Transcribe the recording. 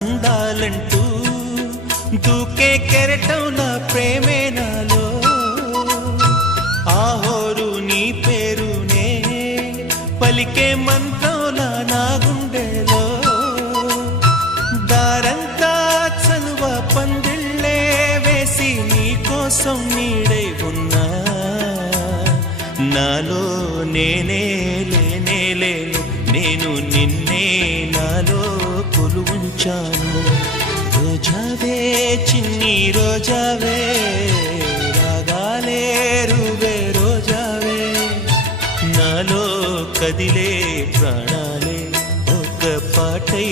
ఉండాలంటూ దూకే కెరటం నా ప్రేమే నాలో ఆహోరు నీ పేరునే పలికే మంత్రంలా నా గుండెలో దారంతా చలువ పందిళ్ళే వేసి నీ కోసం నీడై ఉన్నా నాలో నేనే లేనే లేను నేను నిన్నే నాలో కొలువుంచాను రోజావే చిన్ని రోజావే రాగాలే రువే రోజావే నాలో కదిలే ప్రాణాలే ఒక పాటై